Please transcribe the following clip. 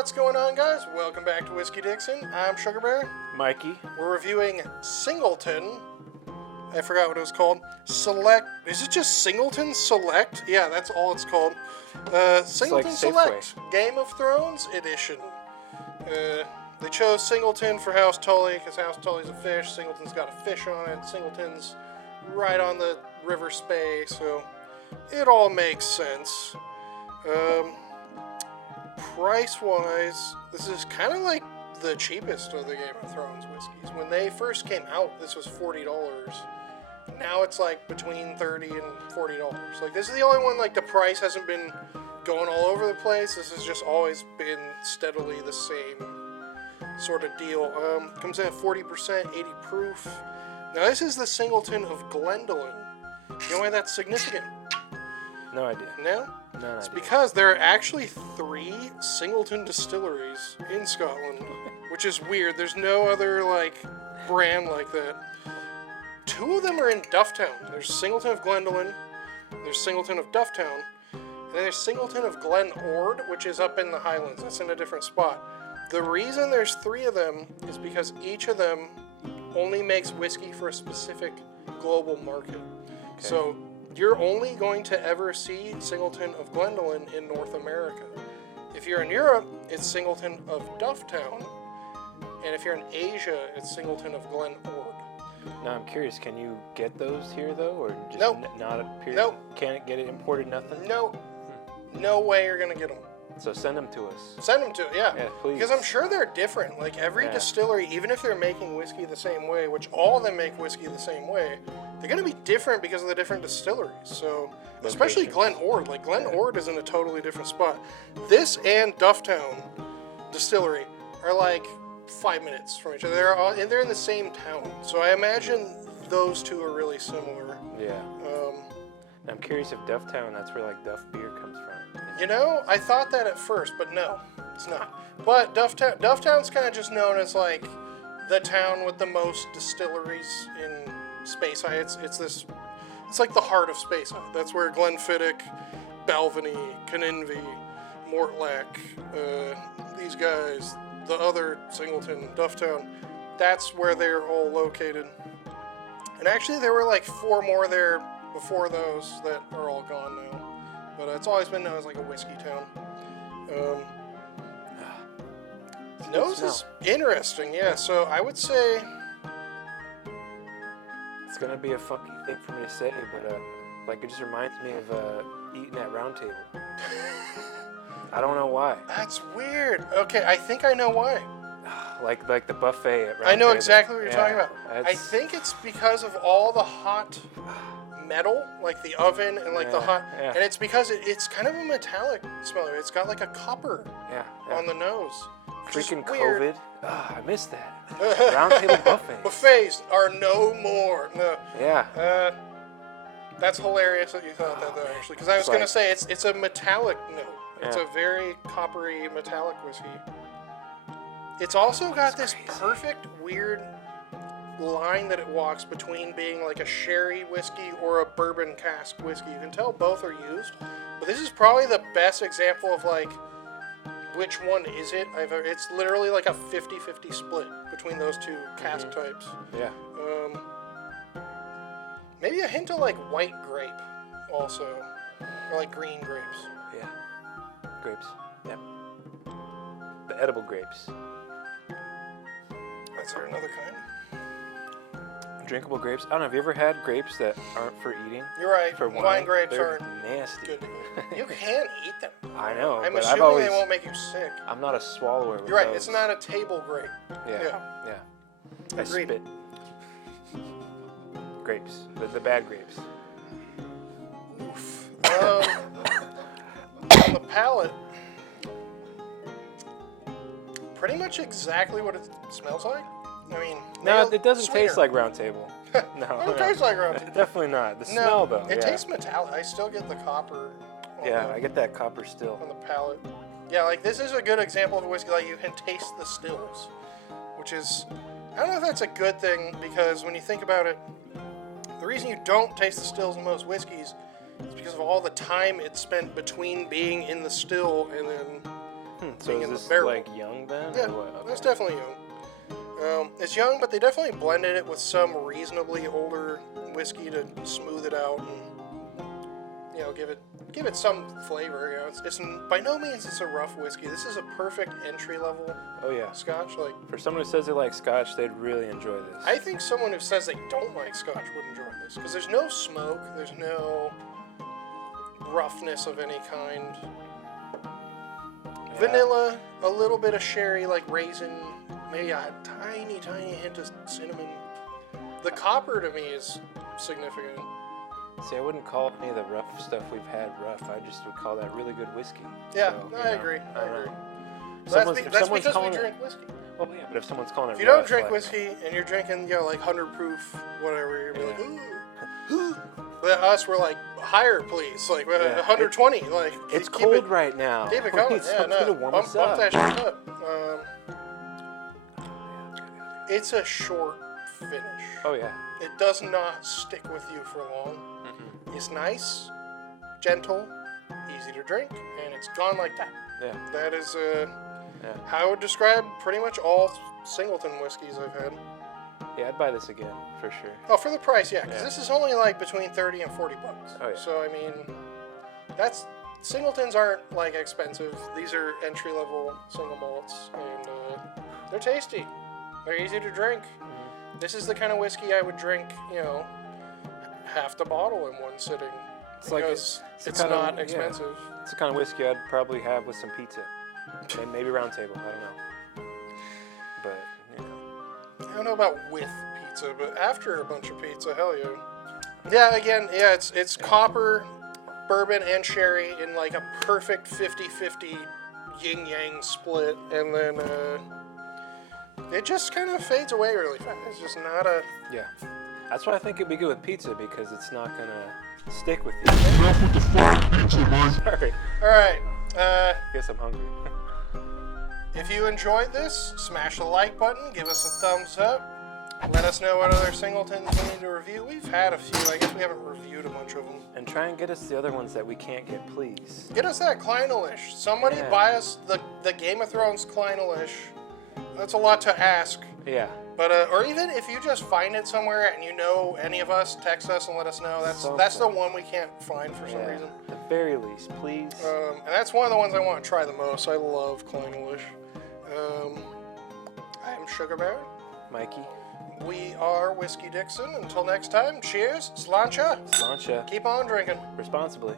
What's going on, guys? Welcome back to Whiskey Dixon. I'm Sugarbear. Mikey. We're reviewing Singleton. I forgot what it was called. Select. Is it just Singleton Select? Yeah, that's all it's called. Singleton Select. Game of Thrones Edition. They chose Singleton for House Tully because House Tully's a fish. Singleton's got a fish on it. Singleton's right on the River Spey, so it all makes sense. Price-wise, this is kind of like the cheapest of the Game of Thrones whiskeys. When they first came out, this was $40. Now it's like between $30 and $40. Like, this is the only one, like, the price hasn't been going all over the place. This has just always been steadily the same sort of deal. Comes in at 40%, 80 proof. Now, this is the Singleton of Glendolyn. You know why that's significant? No idea. No? No It's idea. because there are actually 3 Singleton distilleries in Scotland, which is weird. There's no other, like, brand like that. 2 of them are in Dufftown. There's Singleton of Glendolyn, there's Singleton of Dufftown, and then there's Singleton of Glen Ord, which is up in the Highlands. That's in a different spot. The reason there's 3 of them is because each of them only makes whiskey for a specific global market. Okay. So you're only going to ever see Singleton of Glendolyn in North America. If you're in Europe, it's Singleton of Dufftown, and if you're in Asia, it's Singleton of Glen Ord. Now I'm curious, can you get those here though, or just Nope. not a period? Nope. Can't get it imported, nothing? No, no way you're gonna get them. So send them to us. Send them to, yeah. Yeah, please. Because I'm sure they're different. Like, every distillery, even if they're making whiskey the same way, which all of them make whiskey the same way, they're going to be different because of the different distilleries. So, especially Glen Ord. Like, Glen Ord is in a totally different spot. This and Dufftown Distillery are like 5 minutes from each other. They're in the same town. So I imagine those two are really similar. Yeah. I'm curious if Dufftown, that's where like Duff beer comes from. You know, I thought that at first, but no, it's not. But Dufftown's kind of just known as like the town with the most distilleries in Speyside. It's like the heart of Speyside. That's where Glenfiddich, Balvenie, Caninvie, Mortlach, these guys, the other Singleton, Dufftown, that's where they're all located. And actually there were like 4 more there before those that are all gone now. But it's always been known as like a whiskey town. Nose is interesting, yeah. So I would say it's gonna be a funky thing for me to say, but like it just reminds me of eating at Round Table. I don't know why. That's weird. Okay, I think I know why. like the buffet at Round Table. I know exactly what you're talking about. That's... I think it's because of all the hot metal, like the oven and like the hot, and it's because it's kind of a metallic smell. It's got like a copper on the nose. Freaking COVID. I missed that. Round Table buffet. Buffets are no more. No. Yeah. That's hilarious that you thought that though, actually, because I was going to say it's a metallic note. It's a very coppery metallic whiskey. It's also got this perfect weird line that it walks between being like a sherry whiskey or a bourbon cask whiskey. You can tell both are used, but this is probably the best example of like which one is it. It's literally like a 50-50 split between those 2 cask types. Yeah. Maybe a hint of like white grape also, or like green grapes. Yeah. Grapes. Yeah. The edible grapes. Is there another kind? Drinkable grapes. I don't know. Have you ever had grapes that aren't for eating? You're right. For wine grapes They're aren't nasty. good. You can eat them. I know. I'm but assuming they won't make you sick. I'm not a swallower. With You're right. those. It's not a table grape. Yeah. I Agreed. spit. Grapes. The bad grapes. Oof. On the palate, pretty much exactly what it smells like. I mean, no, it doesn't sweeter. taste like Round Table. No, It don't taste like Round Table. Definitely not. The smell, though. It tastes metallic. I still get the copper. I get that copper still on the palate. Yeah, like this is a good example of a whiskey. Like you can taste the stills, which is, I don't know if that's a good thing because when you think about it, the reason you don't taste the stills in most whiskeys is because of all the time it's spent between being in the still and then So being is in the this barrel. like young then? Yeah, Or what? Okay. that's definitely young. It's young, but they definitely blended it with some reasonably older whiskey to smooth it out and, you know, give it some flavor. You know, it's by no means it's a rough whiskey. This is a perfect entry level Oh yeah. Scotch. Like, For someone who says they like Scotch, they'd really enjoy this. I think someone who says they don't like Scotch would enjoy this because there's no smoke, there's no roughness of any kind. Yeah. Vanilla, a little bit of sherry, like raisin, maybe a tiny hint of cinnamon. The copper to me is significant. See, I wouldn't call any of the rough stuff we've had rough. I just would call that really good whiskey. Yeah, So, I agree. I don't know. agree. If That's, someone's- be- if that's someone's because we calling it- drink whiskey. Well, yeah, but if someone's calling it If you don't rough, drink like, whiskey and you're drinking, you know, like 100 proof, whatever, you're Yeah. like, ooh. But us, we're like, higher, please. Like, Yeah. 120. Like, It's keep cold it, right now. Keep it We coming. need Yeah, something no. to warm Bump us up. that shit up. It's a short finish. Oh yeah. It does not stick with you for long. Mm-hmm. It's nice, gentle, easy to drink, and it's gone like that. Yeah. That is Yeah. how I would describe pretty much all Singleton whiskeys I've had. Yeah, I'd buy this again for sure. Oh, for the price, yeah, because Yeah. this is only like between 30 and 40 bucks. Oh, yeah. So I mean, Singletons aren't like expensive. These are entry level single malts, and they're tasty. They're easy to drink. Mm-hmm. This is the kind of whiskey I would drink, you know, half the bottle in one sitting. It's like Because it's it's kind of- not yeah. expensive. It's the kind of whiskey I'd probably have with some pizza. And maybe round table. I don't know. But you know. I don't know about with pizza, but after a bunch of pizza, hell yeah. Yeah, again, yeah, it's copper, bourbon, and sherry in like a perfect 50-50 yin-yang split, and then it just kind of fades away really fast. It's just not a... Yeah. That's why I think it'd be good with pizza because it's not gonna stick with you. Enough with the fried pizza, man. Sorry. All right, Guess I'm hungry. if you enjoyed this, smash the like button, give us a thumbs up. Let us know what other Singletons we need to review. We've had a few. I guess we haven't reviewed a bunch of them. And try and get us the other ones that we can't get, please. Get us that Kleinelish. Somebody Yeah. buy us the Game of Thrones Kleinelish. That's a lot to ask. Yeah. But or even if you just find it somewhere and you know any of us, text us and let us know. That's the one we can't find for some Yeah. reason. At the very least, please. And that's one of the ones I want to try the most. I love Kleinelish. I am Sugarbear. Mikey. We are Whiskey Dixon. Until next time, cheers, slancha. Slancha. Keep on drinking. Responsibly.